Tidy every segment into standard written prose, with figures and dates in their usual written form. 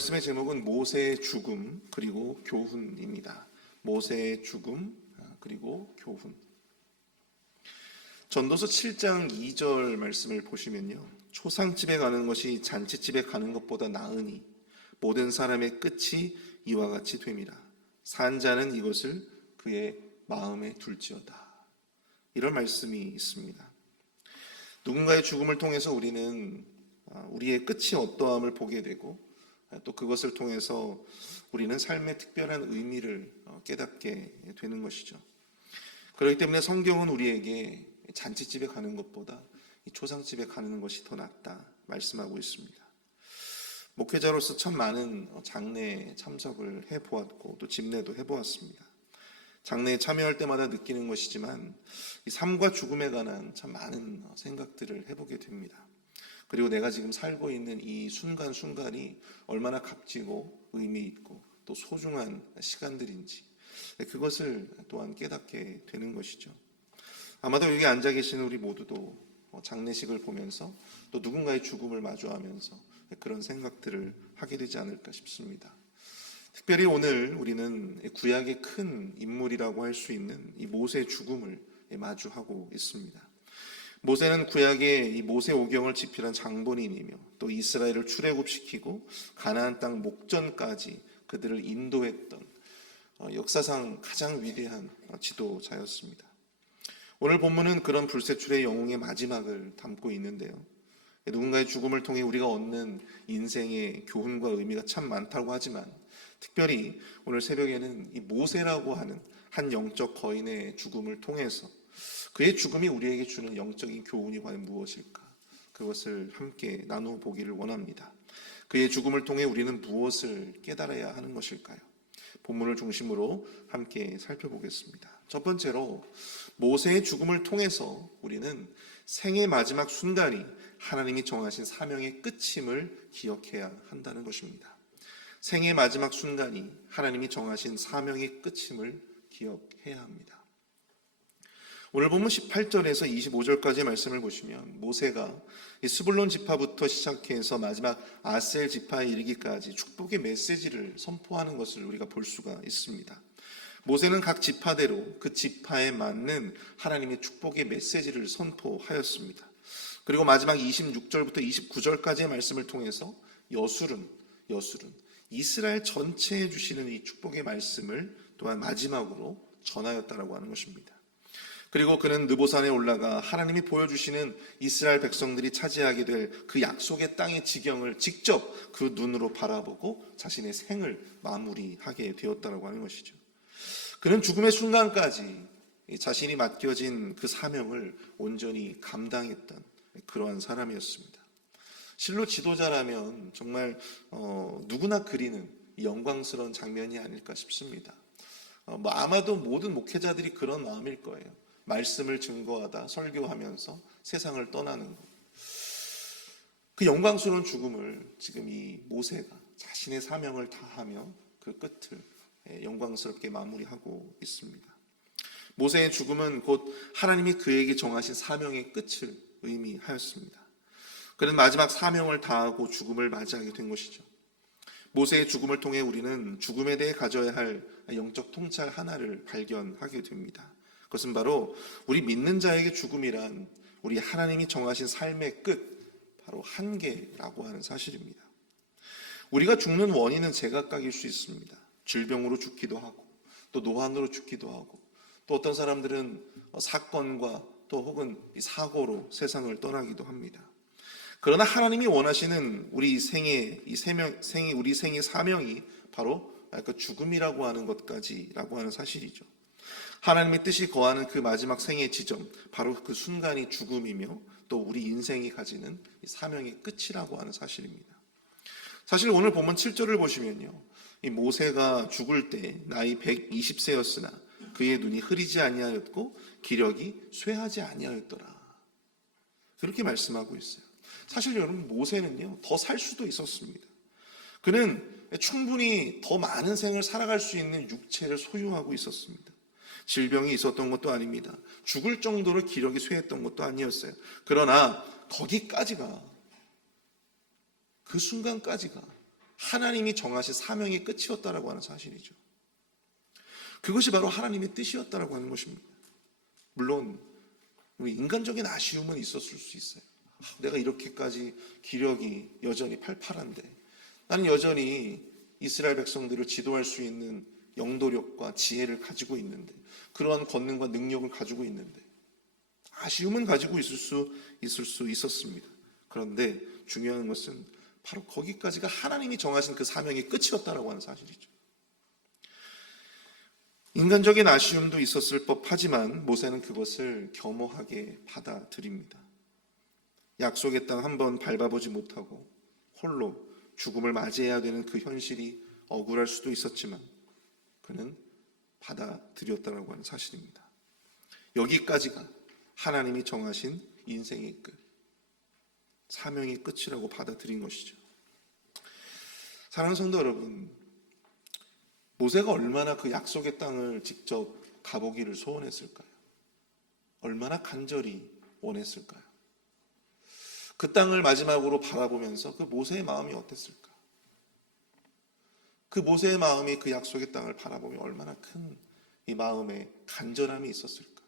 말씀의 제목은 모세의 죽음 그리고 교훈입니다. 모세의 죽음 그리고 교훈. 전도서 7장 2절 말씀을 보시면요, 초상집에 가는 것이 잔치집에 가는 것보다 나으니 모든 사람의 끝이 이와 같이 됨이라. 산 자는 이것을 그의 마음에 둘지어다. 이런 말씀이 있습니다. 누군가의 죽음을 통해서 우리는 우리의 끝이 어떠함을 보게 되고, 또 그것을 통해서 우리는 삶의 특별한 의미를 깨닫게 되는 것이죠. 그렇기 때문에 성경은 우리에게 잔치집에 가는 것보다 초상집에 가는 것이 더 낫다 말씀하고 있습니다. 목회자로서 참 많은 장례에 참석을 해보았고 또 집례도 해보았습니다. 장례에 참여할 때마다 느끼는 것이지만 이 삶과 죽음에 관한 참 많은 생각들을 해보게 됩니다. 그리고 내가 지금 살고 있는 이 순간순간이 얼마나 값지고 의미 있고 또 소중한 시간들인지, 그것을 또한 깨닫게 되는 것이죠. 아마도 여기 앉아 계시는 우리 모두도 장례식을 보면서 또 누군가의 죽음을 마주하면서 그런 생각들을 하게 되지 않을까 싶습니다. 특별히 오늘 우리는 구약의 큰 인물이라고 할 수 있는 이 모세의 죽음을 마주하고 있습니다. 모세는 구약의 이 모세오경을 집필한 장본인이며 또 이스라엘을 출애굽시키고 가나안 땅 목전까지 그들을 인도했던 역사상 가장 위대한 지도자였습니다. 오늘 본문은 그런 불세출의 영웅의 마지막을 담고 있는데요, 누군가의 죽음을 통해 우리가 얻는 인생의 교훈과 의미가 참 많다고 하지만 특별히 오늘 새벽에는 이 모세라고 하는 한 영적 거인의 죽음을 통해서 그의 죽음이 우리에게 주는 영적인 교훈이 과연 무엇일까, 그것을 함께 나누어 보기를 원합니다. 그의 죽음을 통해 우리는 무엇을 깨달아야 하는 것일까요? 본문을 중심으로 함께 살펴보겠습니다. 첫 번째로, 모세의 죽음을 통해서 우리는 생의 마지막 순간이 하나님이 정하신 사명의 끝임을 기억해야 한다는 것입니다. 생의 마지막 순간이 하나님이 정하신 사명의 끝임을 기억해야 합니다. 오늘 본문 18절에서 25절까지의 말씀을 보시면 모세가 스불론 지파부터 시작해서 마지막 아셀 지파에 이르기까지 축복의 메시지를 선포하는 것을 우리가 볼 수가 있습니다. 모세는 각 지파대로 그 지파에 맞는 하나님의 축복의 메시지를 선포하였습니다. 그리고 마지막 26절부터 29절까지의 말씀을 통해서 여술은 이스라엘 전체에 주시는 이 축복의 말씀을 또한 마지막으로 전하였다라고 하는 것입니다. 그리고 그는 느보산에 올라가 하나님이 보여주시는 이스라엘 백성들이 차지하게 될 그 약속의 땅의 지경을 직접 그 눈으로 바라보고 자신의 생을 마무리하게 되었다라고 하는 것이죠. 그는 죽음의 순간까지 자신이 맡겨진 그 사명을 온전히 감당했던 그러한 사람이었습니다. 실로 지도자라면 정말 누구나 그리는 영광스러운 장면이 아닐까 싶습니다. 아마도 모든 목회자들이 그런 마음일 거예요. 말씀을 증거하다 설교하면서 세상을 떠나는 것. 그 영광스러운 죽음을 지금 이 모세가 자신의 사명을 다하며 그 끝을 영광스럽게 마무리하고 있습니다. 모세의 죽음은 곧 하나님이 그에게 정하신 사명의 끝을 의미하였습니다. 그는 마지막 사명을 다하고 죽음을 맞이하게 된 것이죠. 모세의 죽음을 통해 우리는 죽음에 대해 가져야 할 영적 통찰 하나를 발견하게 됩니다. 그것은 바로 우리 믿는 자에게 죽음이란 우리 하나님이 정하신 삶의 끝, 바로 한계라고 하는 사실입니다. 우리가 죽는 원인은 제각각일 수 있습니다. 질병으로 죽기도 하고 또 노환으로 죽기도 하고 또 어떤 사람들은 사건과 또 혹은 사고로 세상을 떠나기도 합니다. 그러나 하나님이 원하시는 우리 생의 사명이 바로 그 죽음이라고 하는 것까지라고 하는 사실이죠. 하나님의 뜻이 거하는 그 마지막 생의 지점, 바로 그 순간이 죽음이며 또 우리 인생이 가지는 사명의 끝이라고 하는 사실입니다. 사실 오늘 본문 7절을 보시면요, 이 모세가 죽을 때 나이 120세였으나 그의 눈이 흐리지 아니하였고 기력이 쇠하지 아니하였더라. 그렇게 말씀하고 있어요. 사실 여러분, 모세는요 더 살 수도 있었습니다. 그는 충분히 더 많은 생을 살아갈 수 있는 육체를 소유하고 있었습니다. 질병이 있었던 것도 아닙니다. 죽을 정도로 기력이 쇠했던 것도 아니었어요. 그러나 거기까지가, 그 순간까지가 하나님이 정하신 사명의 끝이었다라고 하는 사실이죠. 그것이 바로 하나님의 뜻이었다라고 하는 것입니다. 물론 인간적인 아쉬움은 있었을 수 있어요. 내가 이렇게까지 기력이 여전히 팔팔한데, 나는 여전히 이스라엘 백성들을 지도할 수 있는 영도력과 지혜를 가지고 있는데, 그러한 권능과 능력을 가지고 있는데, 아쉬움은 가지고 있을 수 있었습니다. 그런데 중요한 것은 바로 거기까지가 하나님이 정하신 그 사명의 끝이었다라고 하는 사실이죠. 인간적인 아쉬움도 있었을 법하지만 모세는 그것을 겸허하게 받아들입니다. 약속의 땅 한번 밟아보지 못하고 홀로 죽음을 맞이해야 되는 그 현실이 억울할 수도 있었지만 그는 받아들였다라고 하는 사실입니다. 여기까지가 하나님이 정하신 인생의 끝, 사명의 끝이라고 받아들인 것이죠. 사랑하는 성도 여러분, 모세가 얼마나 그 약속의 땅을 직접 가보기를 소원했을까요? 얼마나 간절히 원했을까요? 그 땅을 마지막으로 바라보면서 그 모세의 마음이 어땠을까? 그 모세의 마음이 그 약속의 땅을 바라보며 얼마나 큰 이 마음에 간절함이 있었을까?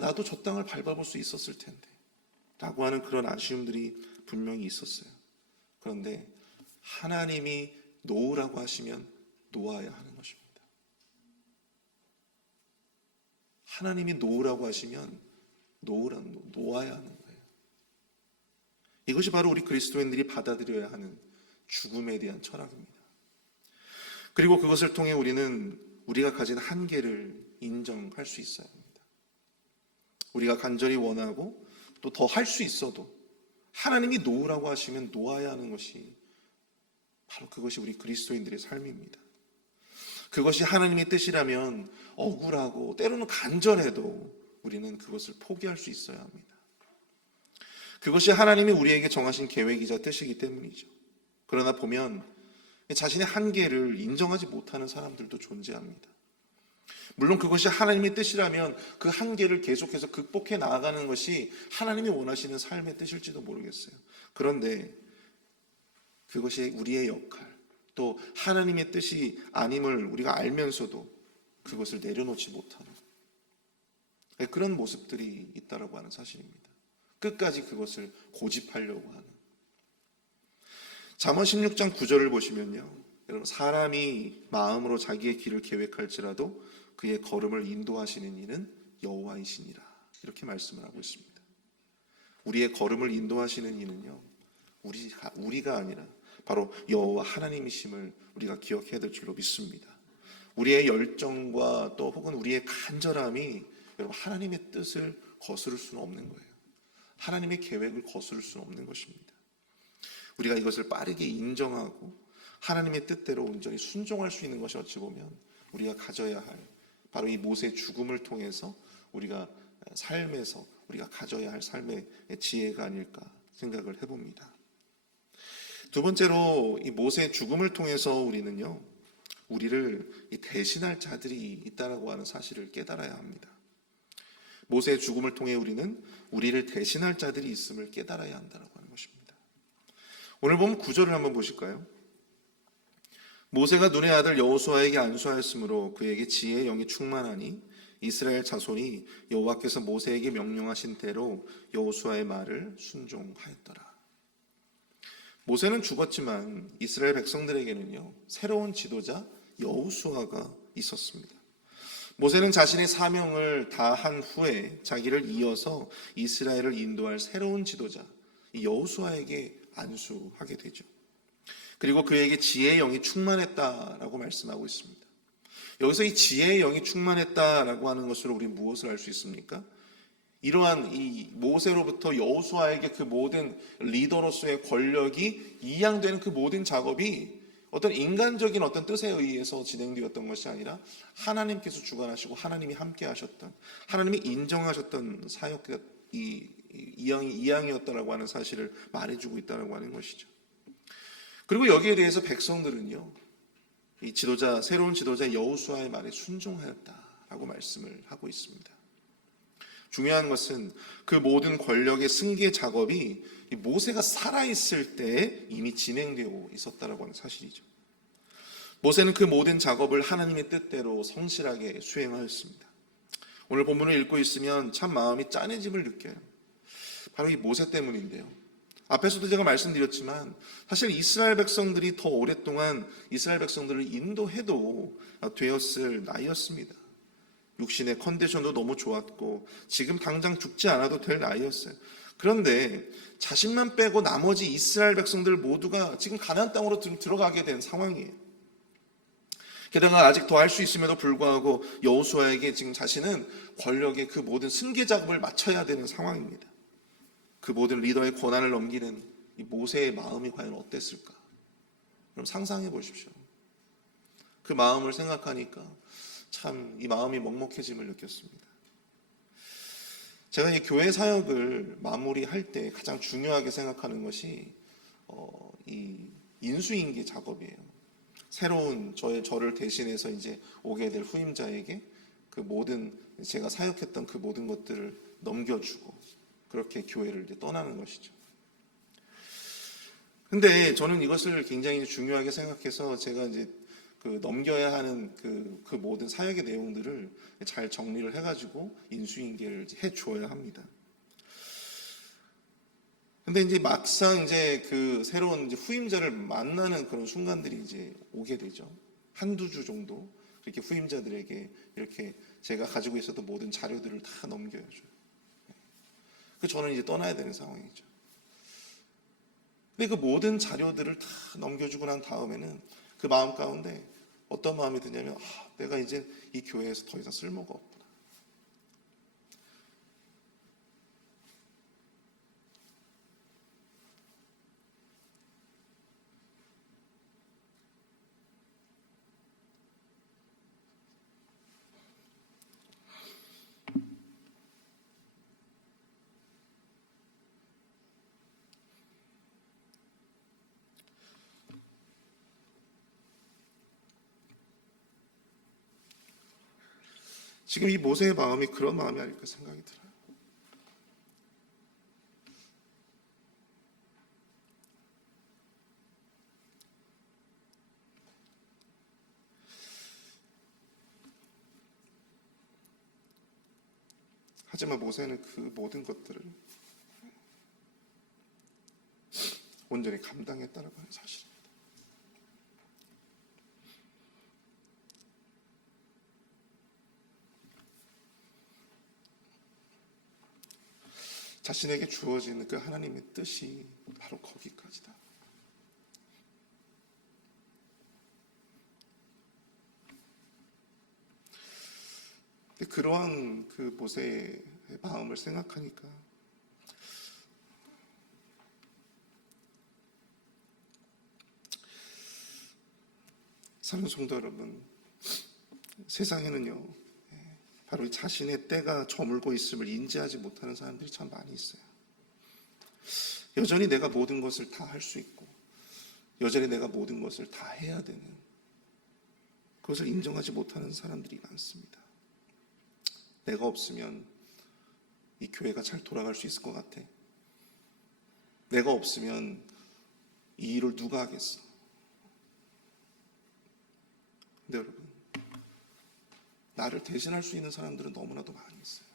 나도 저 땅을 밟아볼 수 있었을 텐데 라고 하는 그런 아쉬움들이 분명히 있었어요. 그런데 하나님이 놓으라고 하시면 놓아야 하는 것입니다. 하나님이 놓으라고 하시면 놓아야 하는 거예요. 이것이 바로 우리 그리스도인들이 받아들여야 하는 죽음에 대한 철학입니다. 그리고 그것을 통해 우리는 우리가 가진 한계를 인정할 수 있어야 합니다. 우리가 간절히 원하고 또 더 할 수 있어도 하나님이 놓으라고 하시면 놓아야 하는 것이 바로 그것이 우리 그리스도인들의 삶입니다. 그것이 하나님의 뜻이라면 억울하고 때로는 간절해도 우리는 그것을 포기할 수 있어야 합니다. 그것이 하나님이 우리에게 정하신 계획이자 뜻이기 때문이죠. 그러나 보면 자신의 한계를 인정하지 못하는 사람들도 존재합니다. 물론 그것이 하나님의 뜻이라면 그 한계를 계속해서 극복해 나아가는 것이 하나님이 원하시는 삶의 뜻일지도 모르겠어요. 그런데 그것이 우리의 역할, 또 하나님의 뜻이 아님을 우리가 알면서도 그것을 내려놓지 못하는 그런 모습들이 있다라고 하는 사실입니다. 끝까지 그것을 고집하려고 하는. 잠언 16장 9절을 보시면요, 여러분, 사람이 마음으로 자기의 길을 계획할지라도 그의 걸음을 인도하시는 이는 여호와이시니라, 이렇게 말씀을 하고 있습니다. 우리의 걸음을 인도하시는 이는요, 우리가 아니라 바로 여호와 하나님이심을 우리가 기억해야 될 줄로 믿습니다. 우리의 열정과 또 혹은 우리의 간절함이 여러분 하나님의 뜻을 거스를 수는 없는 거예요. 하나님의 계획을 거스를 수는 없는 것입니다. 우리가 이것을 빠르게 인정하고 하나님의 뜻대로 온전히 순종할 수 있는 것이 어찌 보면 우리가 가져야 할 바로 이 모세의 죽음을 통해서 우리가 삶에서 우리가 가져야 할 삶의 지혜가 아닐까 생각을 해봅니다. 두 번째로 이 모세의 죽음을 통해서 우리는요, 우리를 대신할 자들이 있다라고 하는 사실을 깨달아야 합니다. 모세의 죽음을 통해 우리는 우리를 대신할 자들이 있음을 깨달아야 한다라고 하는 것입니다. 오늘 보면 9절을 한번 보실까요? 모세가 눈의 아들 여호수아에게 안수하였으므로 그에게 지혜의 영이 충만하니 이스라엘 자손이 여호와께서 모세에게 명령하신 대로 여호수아의 말을 순종하였더라. 모세는 죽었지만 이스라엘 백성들에게는요, 새로운 지도자 여호수아가 있었습니다. 모세는 자신의 사명을 다한 후에 자기를 이어서 이스라엘을 인도할 새로운 지도자 여호수아에게 안수하게 되죠. 그리고 그에게 지혜의 영이 충만했다라고 말씀하고 있습니다. 여기서 이 지혜의 영이 충만했다라고 하는 것으로 우리 무엇을 알 수 있습니까? 이러한 이 모세로부터 여호수아에게 그 모든 리더로서의 권력이 이양되는 그 모든 작업이 어떤 인간적인 어떤 뜻에 의해서 진행되었던 것이 아니라 하나님께서 주관하시고 하나님이 함께 하셨던, 하나님이 인정하셨던 사역의 이양이었다라고 하는 사실을 말해주고 있다라고 하는 것이죠. 그리고 여기에 대해서 백성들은요, 이 지도자, 새로운 지도자 여호수아의 말에 순종하였다라고 말씀을 하고 있습니다. 중요한 것은 그 모든 권력의 승계 작업이 이 모세가 살아있을 때 이미 진행되고 있었다라고 하는 사실이죠. 모세는 그 모든 작업을 하나님의 뜻대로 성실하게 수행하였습니다. 오늘 본문을 읽고 있으면 참 마음이 짠해짐을 느껴요. 바로 이 모세 때문인데요. 앞에서도 제가 말씀드렸지만 사실 이스라엘 백성들이 더 오랫동안 이스라엘 백성들을 인도해도 되었을 나이였습니다. 육신의 컨디션도 너무 좋았고 지금 당장 죽지 않아도 될 나이였어요. 그런데 자신만 빼고 나머지 이스라엘 백성들 모두가 지금 가나안 땅으로 들어가게 된 상황이에요. 게다가 아직 더 할 수 있음에도 불구하고 여호수아에게 지금 자신은 권력의 그 모든 승계 작업을 마쳐야 되는 상황입니다. 그 모든 리더의 권한을 넘기는 이 모세의 마음이 과연 어땠을까? 그럼 상상해 보십시오. 그 마음을 생각하니까 참 이 마음이 먹먹해짐을 느꼈습니다. 제가 이 교회 사역을 마무리할 때 가장 중요하게 생각하는 것이 이 인수인계 작업이에요. 새로운 저를 대신해서 이제 오게 될 후임자에게 그 모든 제가 사역했던 그 모든 것들을 넘겨주고 그렇게 교회를 이제 떠나는 것이죠. 근데 저는 이것을 굉장히 중요하게 생각해서 제가 이제 그 넘겨야 하는 그 모든 사역의 내용들을 잘 정리를 해가지고 인수인계를 해 주어야 합니다. 근데 이제 막상 이제 그 새로운 이제 후임자를 만나는 그런 순간들이 이제 오게 되죠. 한두 주 정도 그렇게 후임자들에게 이렇게 제가 가지고 있었던 모든 자료들을 다 넘겨야죠. 그 저는 이제 떠나야 되는 상황이죠. 근데 그 모든 자료들을 다 넘겨주고 난 다음에는 그 마음 가운데 어떤 마음이 드냐면 내가 이제 이 교회에서 더 이상 쓸모가 없구나. 지금 이 모세의 마음이 그런 마음이 아닐까 생각이 들어요. 하지만 모세는 그 모든 것들을 온전히 감당했다라고 하는 사실입니다. 자신에게 주어진 그 하나님의 뜻이 바로 거기까지다. 근데 그러한 그 모세의 마음을 생각하니까 사랑하는 성도 여러분, 세상에는요 바로 자신의 때가 저물고 있음을 인지하지 못하는 사람들이 참 많이 있어요. 여전히 내가 모든 것을 다 할 수 있고 여전히 내가 모든 것을 다 해야 되는 그것을 인정하지 못하는 사람들이 많습니다. 내가 없으면 이 교회가 잘 돌아갈 수 있을 것 같아. 내가 없으면 이 일을 누가 하겠어. 근데 여러분, 나를 대신할 수 있는 사람들은 너무나도 많이 있어요.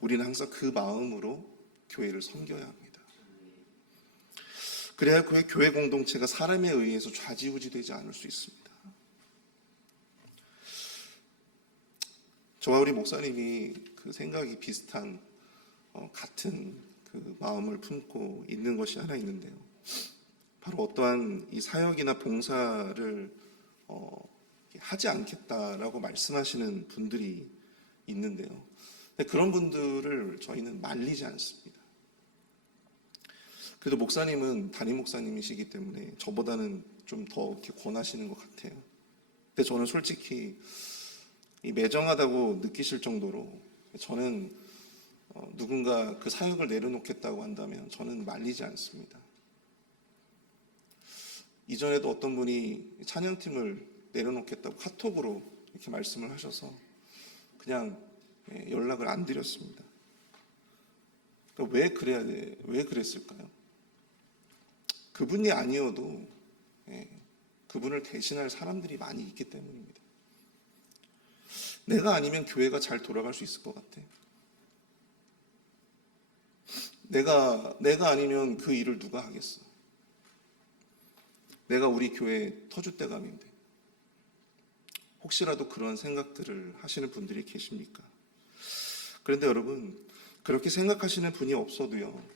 우리는 항상 그 마음으로 교회를 섬겨야 합니다. 그래야 그의 교회 공동체가 사람에 의해서 좌지우지되지 않을 수 있습니다. 저와 우리 목사님이 그 생각이 비슷한 같은 그 마음을 품고 있는 것이 하나 있는데요. 바로 어떠한 이 사역이나 봉사를 하지 않겠다라고 말씀하시는 분들이 있는데요. 근데 그런 분들을 저희는 말리지 않습니다. 그래도 목사님은 담임 목사님이시기 때문에 저보다는 좀 더 이렇게 권하시는 것 같아요. 근데 저는 솔직히 이 매정하다고 느끼실 정도로 저는 누군가 그 사역을 내려놓겠다고 한다면 저는 말리지 않습니다. 이전에도 어떤 분이 찬양팀을 내려놓겠다고 카톡으로 이렇게 말씀을 하셔서 그냥 연락을 안 드렸습니다. 그러니까 왜 그랬을까요? 그분이 아니어도 그분을 대신할 사람들이 많이 있기 때문입니다. 내가 아니면 교회가 잘 돌아갈 수 있을 것 같아. 내가 아니면 그 일을 누가 하겠어? 내가 우리 교회 터줏대감인데. 혹시라도 그런 생각들을 하시는 분들이 계십니까? 그런데 여러분, 그렇게 생각하시는 분이 없어도요,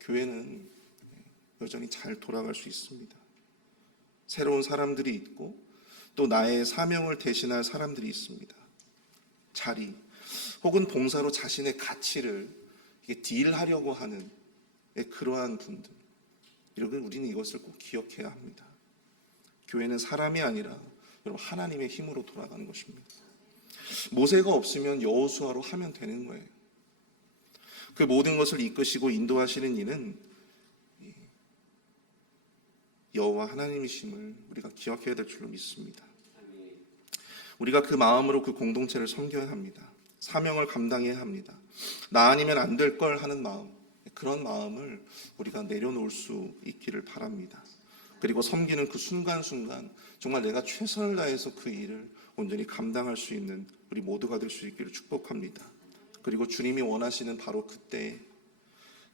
교회는 여전히 잘 돌아갈 수 있습니다. 새로운 사람들이 있고, 또 나의 사명을 대신할 사람들이 있습니다. 자리, 혹은 봉사로 자신의 가치를 딜하려고 하는 그러한 분들. 여러분, 우리는 이것을 꼭 기억해야 합니다. 교회는 사람이 아니라 여러분 하나님의 힘으로 돌아가는 것입니다. 모세가 없으면 여호수아로 하면 되는 거예요. 그 모든 것을 이끄시고 인도하시는 이는 여호와 하나님이심을 우리가 기억해야 될 줄로 믿습니다. 우리가 그 마음으로 그 공동체를 섬겨야 합니다. 사명을 감당해야 합니다. 나 아니면 안 될 걸 하는 마음, 그런 마음을 우리가 내려놓을 수 있기를 바랍니다. 그리고 섬기는 그 순간순간 정말 내가 최선을 다해서 그 일을 온전히 감당할 수 있는 우리 모두가 될 수 있기를 축복합니다. 그리고 주님이 원하시는 바로 그때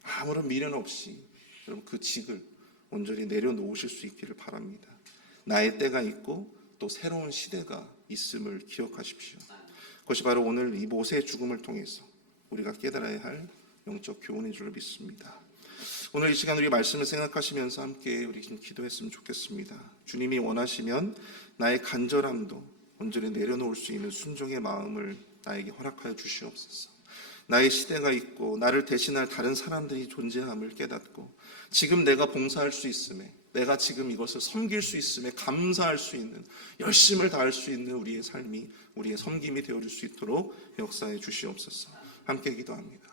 아무런 미련 없이 여러분 그 직을 온전히 내려놓으실 수 있기를 바랍니다. 나의 때가 있고 또 새로운 시대가 있음을 기억하십시오. 그것이 바로 오늘 이 모세의 죽음을 통해서 우리가 깨달아야 할 영적 교훈인 줄 믿습니다. 오늘 이 시간 우리 말씀을 생각하시면서 함께 우리 좀 기도했으면 좋겠습니다. 주님이 원하시면 나의 간절함도 온전히 내려놓을 수 있는 순종의 마음을 나에게 허락하여 주시옵소서. 나의 시대가 있고 나를 대신할 다른 사람들이 존재함을 깨닫고 지금 내가 봉사할 수 있음에, 내가 지금 이것을 섬길 수 있음에 감사할 수 있는, 열심을 다할 수 있는 우리의 삶이, 우리의 섬김이 되어줄 수 있도록 역사해 주시옵소서. 함께 기도합니다.